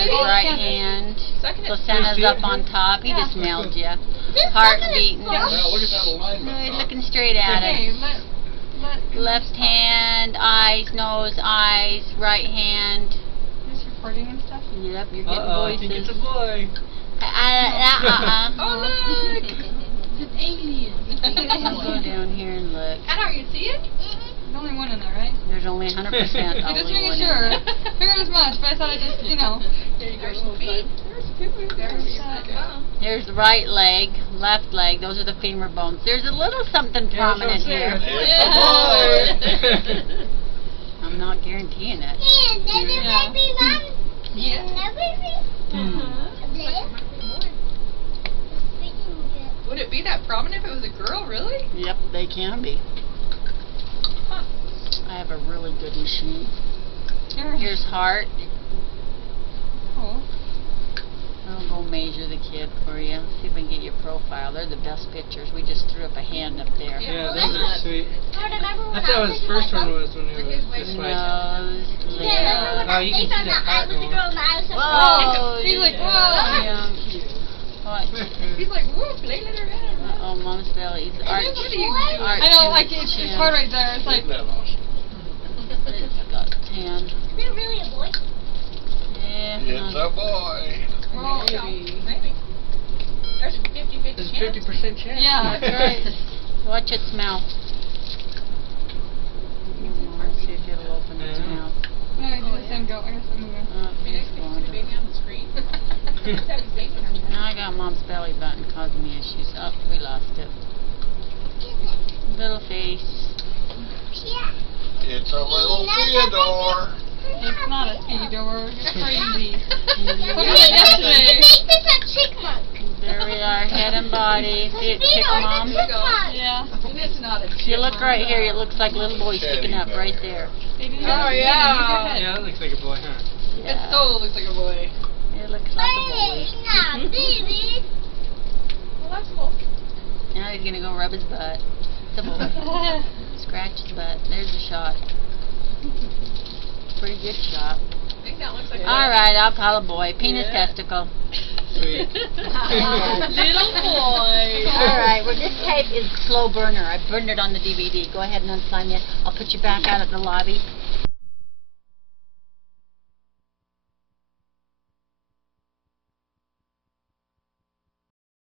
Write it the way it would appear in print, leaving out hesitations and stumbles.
his right hand. So Santa's up on top. He just nailed you. Heart beating. Wow, look at that alignment. He's looking straight at it. Left hand, eyes, nose, eyes, right hand. Is recording and stuff? Yep, you're getting voices. I think it's a boy. Oh, look! It's an alien. I'll go down here and look. Anna, you see it? There's only one in there, right? There's only 100% only Just making one sure. in there. Figured as much, but I thought I'd just, you know. Here's the right leg, left leg. Those are the femur bones. There's a little something prominent here. It's a boy. I'm not guaranteeing it. Would it be that prominent if it was a girl, really? Yep, they can be. Huh. I have a really good machine. Here's heart. Cool. I'll go measure the kid for you. See if I can get your profile. They're the best pictures. We just threw up a hand up there. Yeah, those are sweet. I thought his first one was when he was this way. Nose, lips. Oh, you can see the heart going. Whoa! He's like, whoa! Yeah. Watch. He's like, whoa, play let her in. Uh-oh, mom's belly. It's arch. I know, like, it's hard right there. It's like, It's got tan. Is it really a boy? Yeah. It's a boy. well, Maybe. There's a 50-50 There's a chance. 50% chance. yeah, that's right. Watch its mouth. See if it'll open its mouth. No, I do the same goat. I guess I'm moving. Oh, it's going to. Baby on the screen. Now I got mom's belly button causing me issues. Oh, we lost it. Little face. It's a little Theodore. It's not a Theodore. It's crazy. Hey, What was it yesterday? this is a chipmunk. There we are, head and body. See it, chick mom? Yeah. It's not a chipmunk. You look right here. It looks like little boy sticking up right there. Oh, yeah. Yeah, that looks like a boy, huh? It Yeah. totally looks like a boy. It looks like a boy. Baby. Well, that's cool. Now he's gonna go rub his butt. It's a boy. Scratch his butt. There's the shot. Pretty good shot. I think that looks like All right, I'll call a boy. Penis testicle. Sweet. Little boy. All right. Well, this tape is slow burner. I burned it on the DVD. Go ahead and unsign it. I'll put you back out at the lobby.